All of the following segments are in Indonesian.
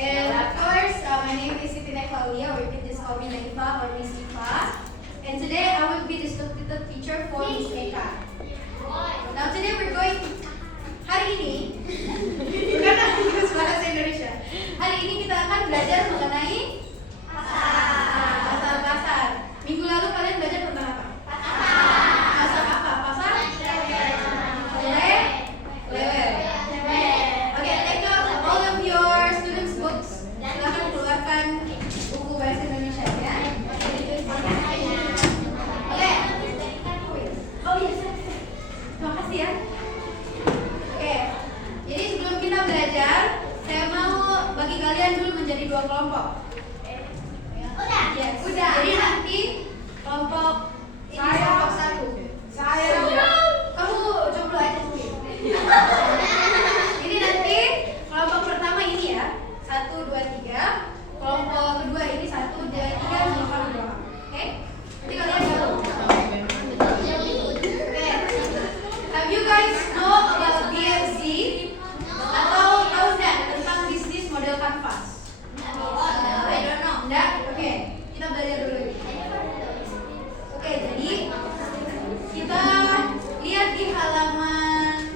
And of course, my name is Sitina Claudia, or you can just call me Naifa or Miss Ifa. And today I will be the substitute teacher for Miss Eka. Now today we're going, hari ini, bukan bahasa bahasa Indonesia. Hari ini kita akan belajar mengenai pasar. Minggu lalu kalian belajar tentang apa? Pasar apa? Pasar? Lewel. Okay, take out all of your students' books. Silakan keluarkan buku bahasa Indonesia ya. Oke. Oh iya. Terima kasih ya. Oke. Jadi sebelum kita belajar, saya mau bagi kalian dulu menjadi dua kelompok. Udah. Ya, udah. Jadi nanti kelompok kelompok satu. Kamu coba aja sendiri. Jadi nanti kelompok pertama ini ya, 1, 2, 3. Kelompok kedua ini 1, 2, 3 melakukan doa. Oke? Nanti kalian tahu. Oke. Have you guys know about BMC? Atau tahu nggak tentang bisnis model kanvas? I don't know. Nggak? Oke. Kita belajar dulu. Oke, jadi kita lihat di halaman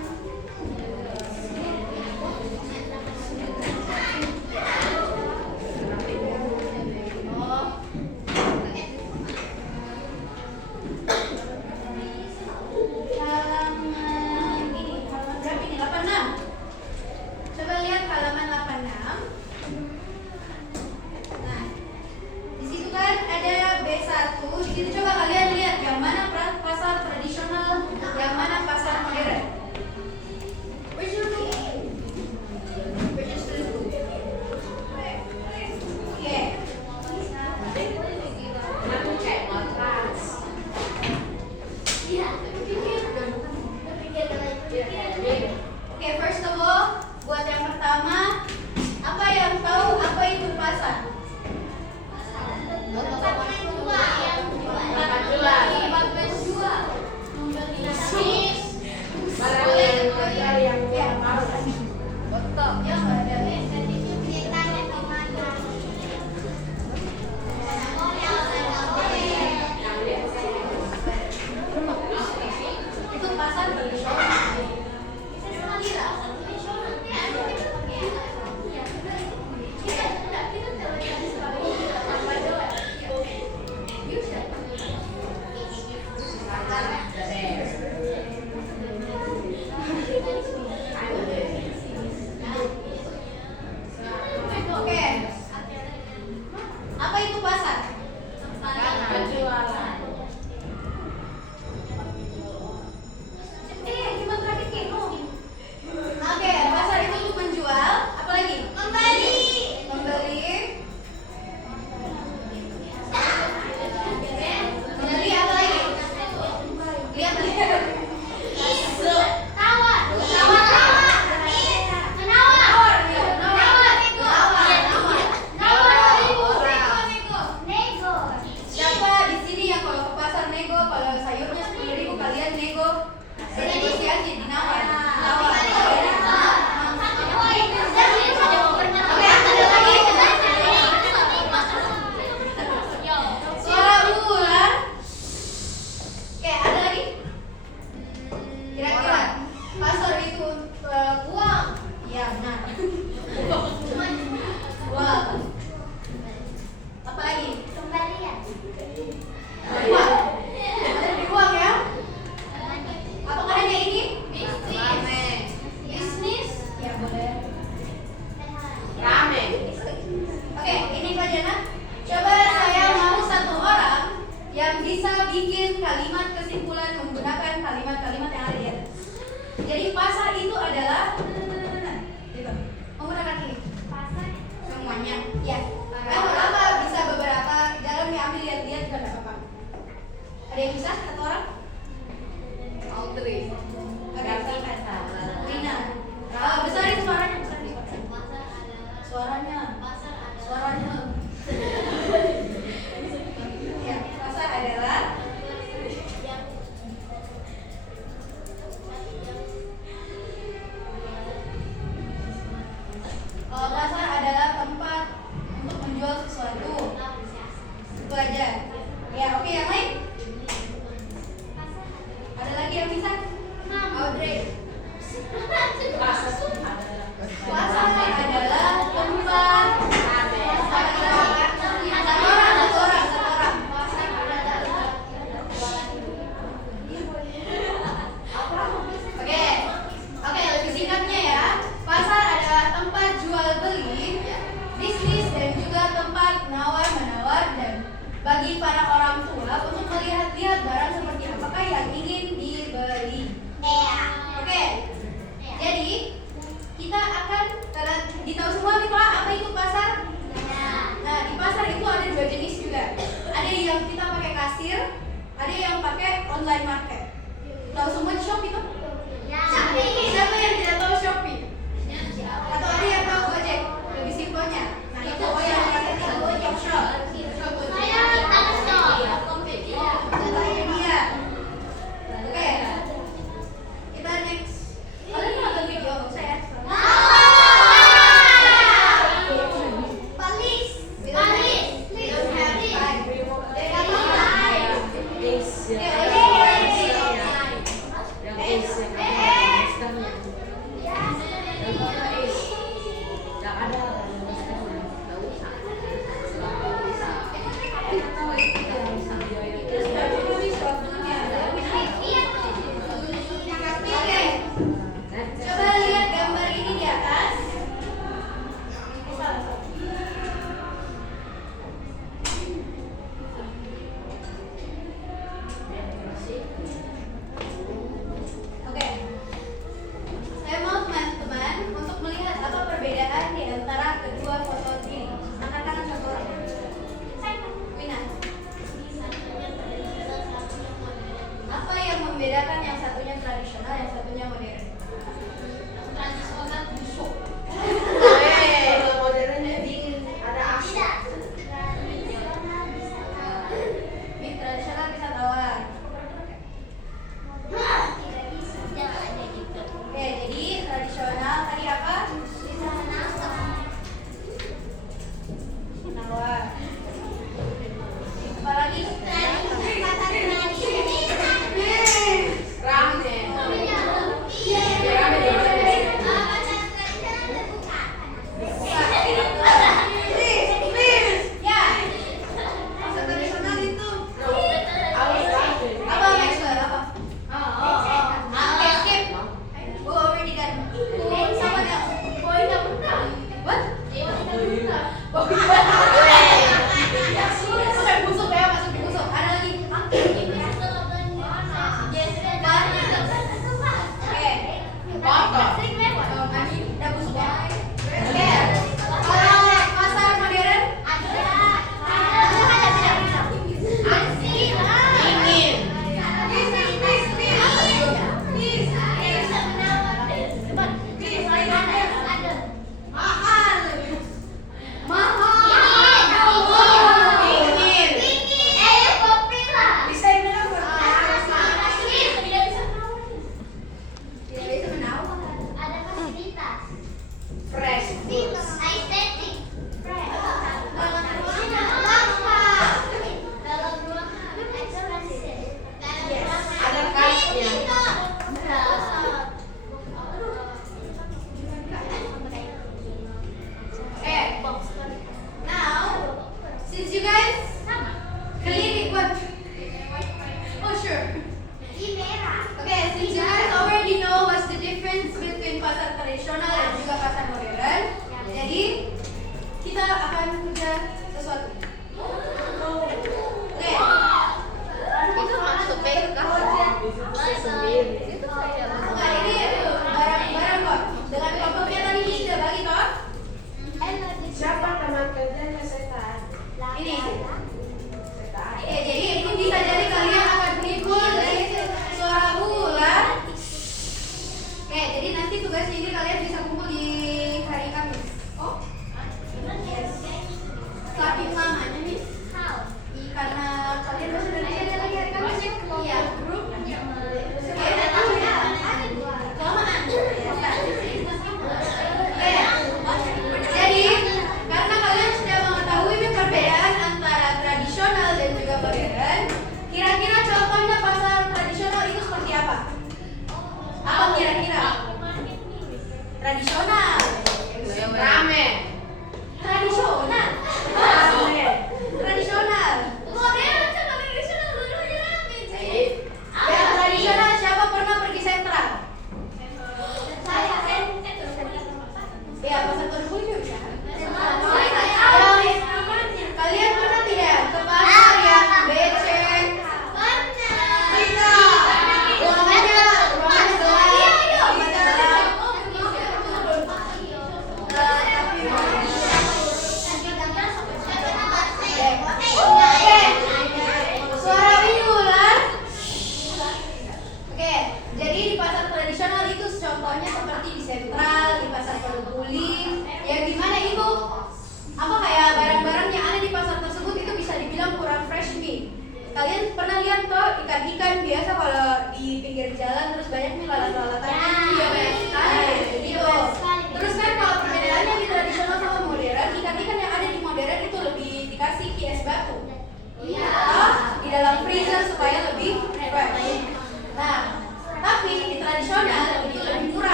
halaman berapa ini? 86. Coba lihat halaman 86. Nah, di situ kan ada B1. Di situ coba kalian lihat yang mana pasar tradisional, yang mana pasar modern. Where's your book? Where's your student book? Oke. Aku cek kontras. Oke, first of all, buat yang pertama, apa yang tahu apa itu pasar? Tempat menjual. Barang yang mahal. Betul. Ya, nggak ada. Itu pasar tradisional. Oke. Apa itu pasar? Penjualan. Cuma terakhir keno. Oke, pasar itu untuk menjual, apa lagi? Membeli. Membeli apa lagi? Lihat. Siapa di sini yang kalau ke pasar nego, kalau sayurnya 10.000 kalian nego, negosiasi dinawar. Suara ular. Oke, ada lagi? Kira-kira pasar itu uang. Iya, benar. Uang. Apa lagi? Uang. Ada di uang ya? Apakah hanya ini? Bisnis? Ya, boleh. Ramen. Oke, ini pelajaran. Coba saya mau satu orang yang bisa bikin kalimat kesimpulan menggunakan kalimat-kalimat yang ada di atas. Jadi pasar itu adalah gitu. Menggunakan ini. Semuanya. Ya. Apa bisa beberapa dalam ambil lihat-lihat juga enggak apa-apa. Ada yang bisa satu orang? Audrey. Oke, Rina. Besarin suaranya, besarin. Suaranya. Ya, pasar adalah Itu aja. Ya, oke, yang lain? Ada lagi yang bisa? Audrey. Pasar adalah tempat. Satu orang. Oke, lebih singkatnya ya. Pasar adalah tempat jual beli, bisnis dan juga tempat menawar menawar dan bagi para orang tua untuk melihat-lihat barang seperti apakah yang ingin dibeli. Oke. Jadi kita akan ditahu semua nih Pak, apa itu pasar? Nah, di pasar itu ada dua jenis juga. Ada yang kita pakai kasir, ada yang pakai online market. Tahu semua Shopee itu? Siapa yang tidak tahu Shopee? Atau ada yang tahu Gojek? Lebih simpelnya. Nah, itu yang marketing Gojek Shop. Iya. Oke. Kita next. Kalian mau nonton video nggak usah ya?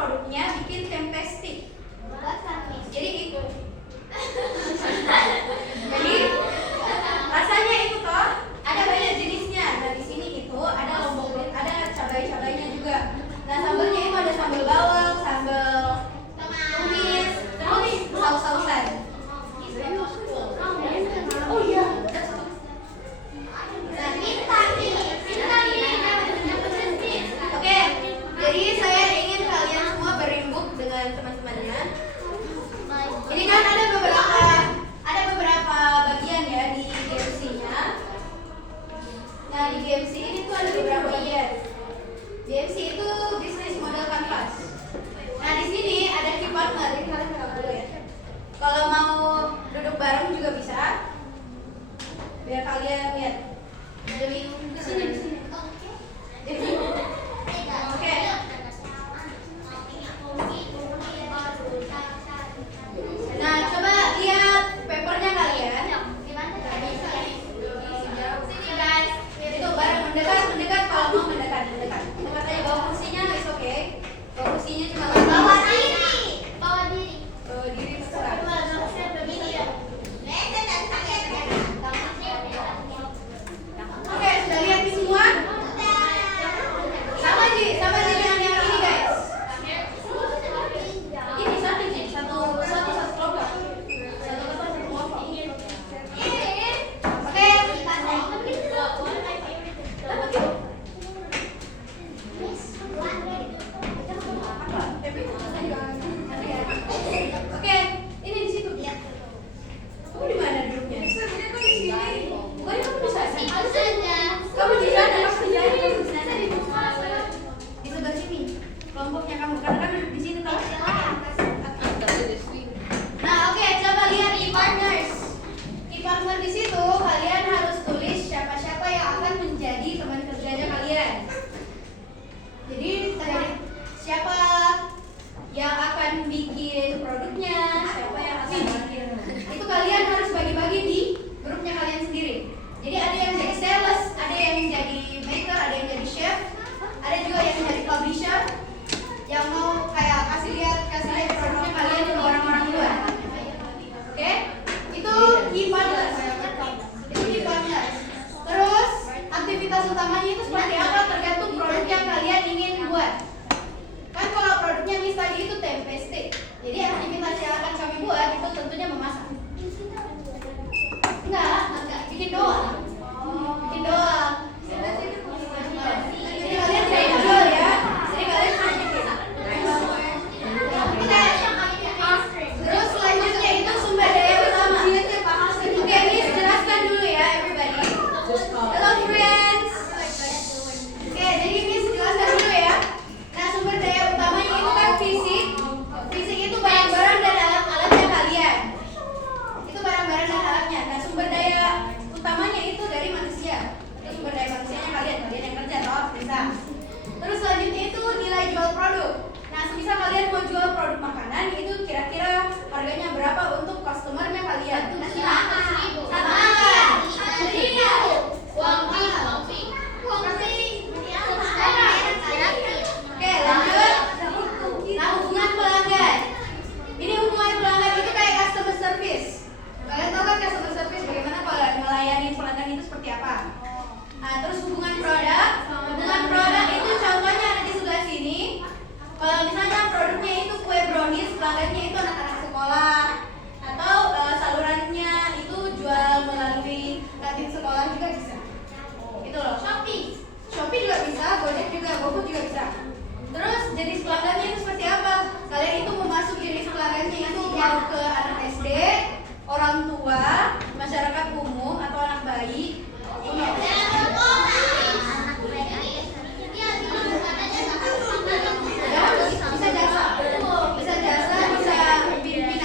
produknya bikin tempe stick. Jadi itu. Jadi rasanya itu toh ada banyak jenisnya. Nah di sini itu ada lombok, ada cabai-cabainya juga. Nah sambalnya itu ada sambal bawang, sambal tumis, terus saus-sausan. Oh iya. Oke, jadi saya ingin kalian semua berimbuk dengan teman-temannya. Ini kan ada beberapa bagian ya di GMC-nya. Nah di GMC ini tuh ada beberapa bagian. GMC itu Business Model Canvas. Nah di sini ada key partner. Ini kalian nggak boleh ya. Kalau mau duduk bareng juga bisa. Biar kalian lihat. Jadi di sini. Oke. Nah, coba lihat papernya kalian. Itu bareng mendekat kalau mau mendekat. Tempat aja bawa kursinya, is okay. Bawa kursinya cuma bawa diri terserah. Oke, sudah lihat di semua? Sama dengan yang ini guys. Ini satu kelompok. Satu kelompok. Oke. Oke, ini di situ. Kamu di mana duduknya? Sebenarnya kamu di sini. Bukannya kamu di sana? Kamu di sana, di sebelah sini. Kelompoknya kamu, karena kan duduk di sini tahu? Nah, oke, coba lihat key partners. Key partner di situ kalian harus tulis siapa-siapa yang akan menjadi teman kerjanya kalian. Jadi siapa yang akan bikin produknya, siapa yang akan itu kalian harus bagi-bagi di grupnya kalian sendiri. Jadi ada yang jadi sales, ada yang jadi maker, ada yang jadi chef, ada juga yang jadi publisher yang mau kayak kasih lihat produknya kalian ke orang-orang luar. Oke? Itu key partners. Itu key partners. Terus aktivitas utamanya itu seperti apa tergantung produk yang kalian ingin buat. Kan kalau produknya misalnya itu tempe stick. Jadi aktivitas yang akan kami buat itu tentunya memasak. Enggak, bikin doang. Bikin doang. Jadi kalian tidak jual ya. Jadi kalian hanya bikin. Terus selanjutnya itu sumber daya utama. Oke, Miss jelaskan dulu ya everybody. Hello friends. Oke, jadi Miss jelaskan dulu ya. Nah, sumber daya utamanya itu kan fisik. Fisik itu barang-barang dan alat-alatnya kalian. Itu barang-barang dan alatnya. Nah, sumber daya utamanya itu dari manusia. Itu sumber daya manusianya kalian yang kerja toh, bisa. Terus selanjutnya itu nilai jual produk. Nah, misal kalian mau jual produk makanan, itu kira-kira harganya berapa untuk customernya kalian? Oke, lanjut. Nah, hubungan pelanggan. Ini hubungan pelanggan itu kayak customer service. Kalian tahu kan customer service bagaimana kalau melayani pelanggan itu seperti apa? Nah, terus hubungan produk. Hubungan produk itu contohnya ada di sebelah sini. Kalau misalnya produknya itu kue brownies, pelanggannya itu anak-anak sekolah, atau salurannya itu jual melalui kantin sekolah juga bisa. Itu loh. Shopee juga bisa, Gojek juga, GoFood juga bisa. Terus jenis pelanggannya itu seperti apa? Kalian itu mau masuk jenis pelanggannya itu mau ke anak SD, orang tua, masyarakat umum, atau anak bayi? Bisa jasa, bisa pimpinan.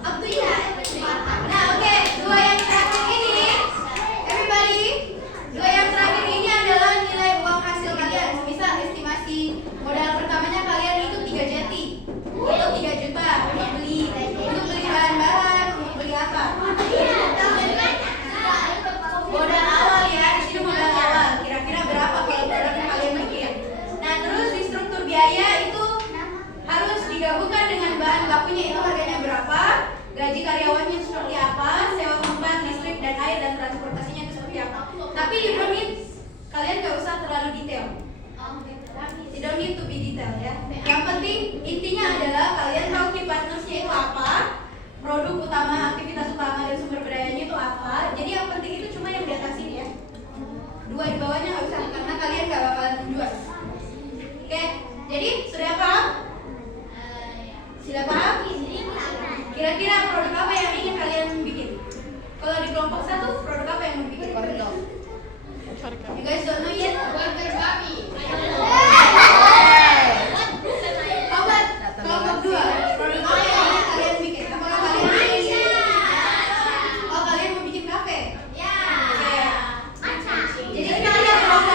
Up to you. Nah, oke, dua yang terakhir ini, everybody, dua yang terakhir ini adalah nilai uang hasil kalian. Misal estimasi modal pertamanya kalian itu 3 jeti. Itu Uangnya itu harganya berapa, gaji karyawannya seperti apa, sewa tempat, listrik dan air dan transportasinya itu seperti apa. Tapi you don't need, kalian gak usah terlalu detail. You don't need to be detail ya. Yang penting intinya adalah kalian tahu key partnersnya itu apa, produk utama, aktivitas utama dan sumber dayanya itu apa. Jadi yang penting itu cuma yang di atas ini ya. Dua di bawahnya nggak usah karena kalian nggak bakalan menjual. Oke, jadi sudah paham? Sudah paham? Kira-kira produk apa yang ingin kalian bikin? Kalau di kelompok 1, produk apa yang mau bikin? You guys don't know yet? Burger babi. Obat, kelompok 2, produk apa yang ingin kalian bikin? Apakah kalian ingin? Oh, kalian mau bikin kafe? Oke. Jadi kita lihat kelompok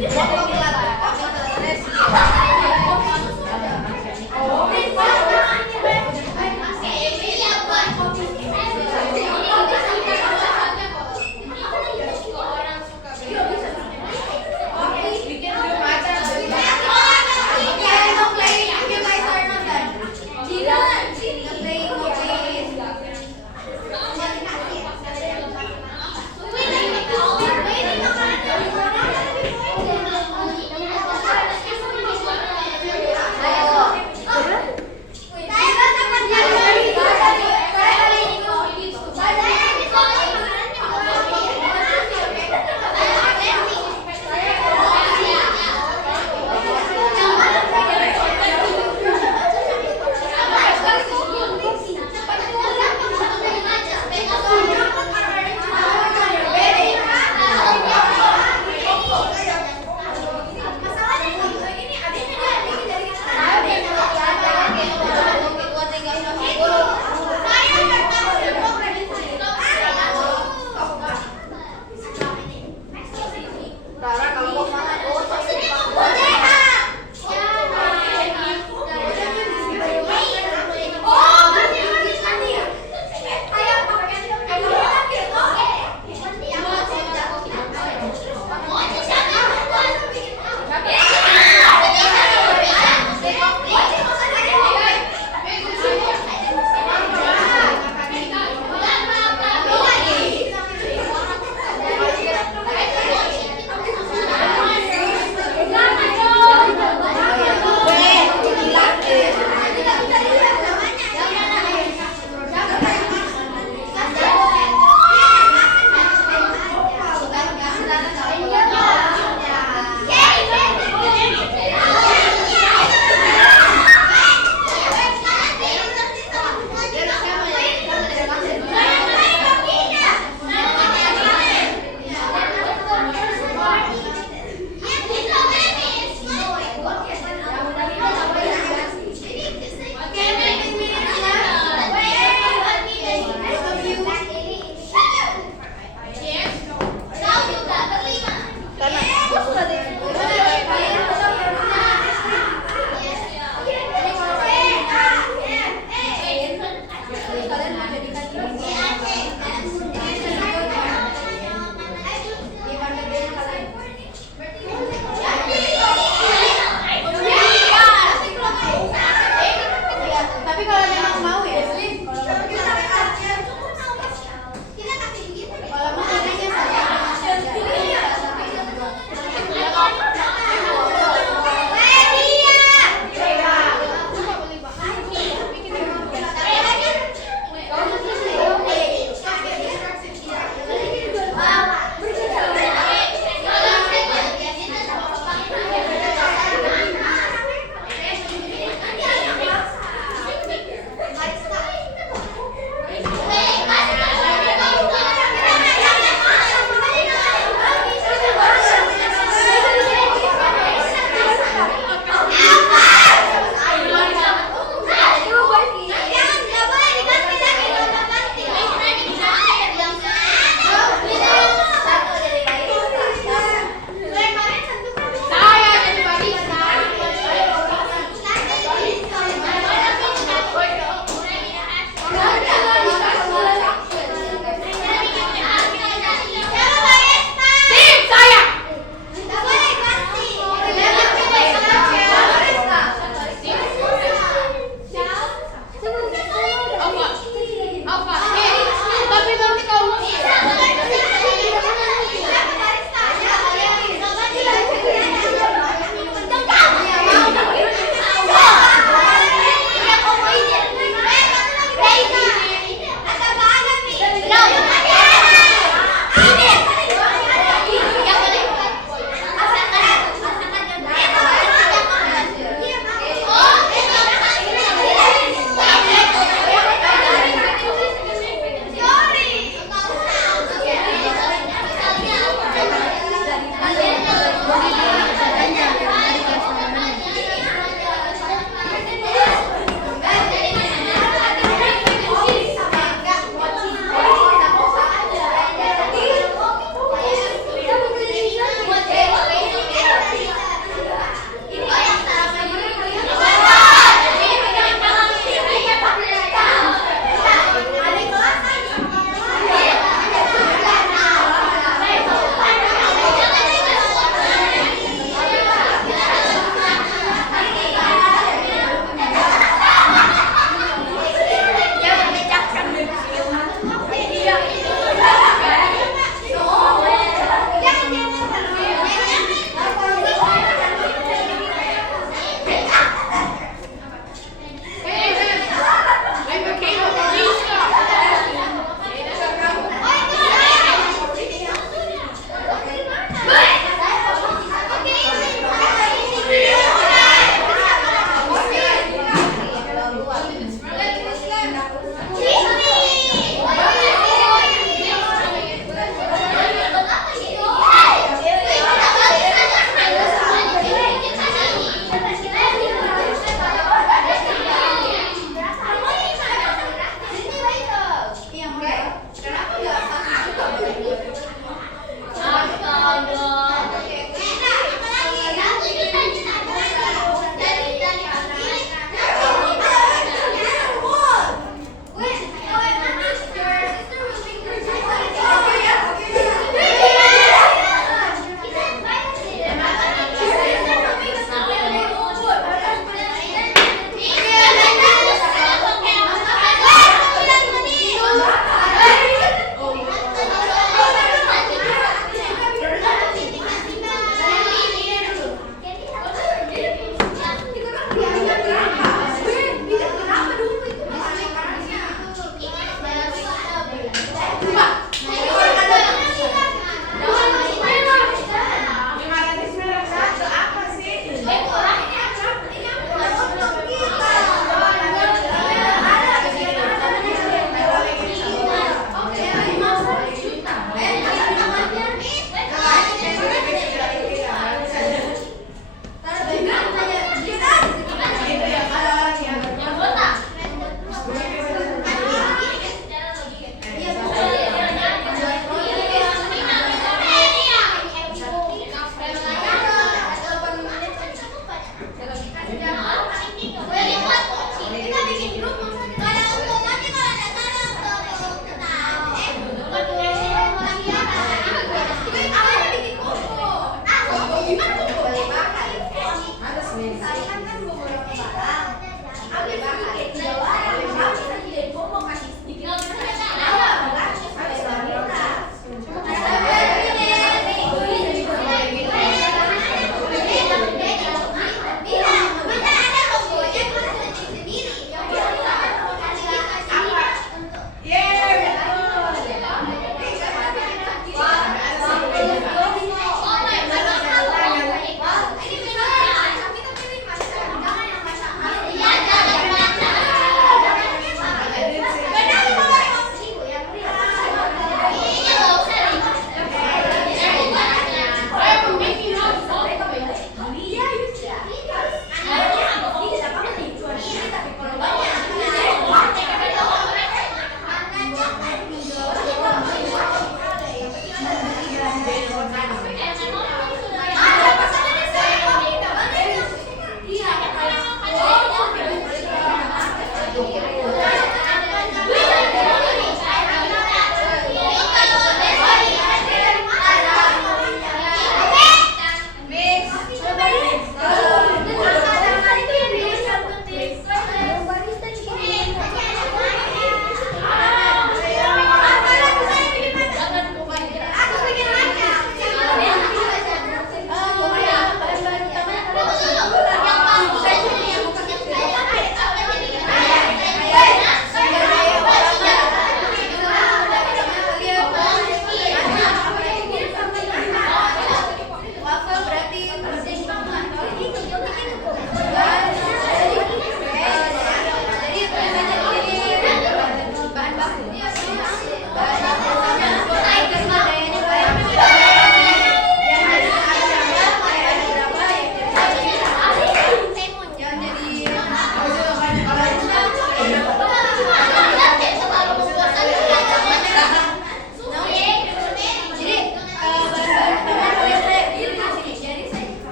Kalau mau Gimana kumpul? Beli makan. Harus nih. Tadi kan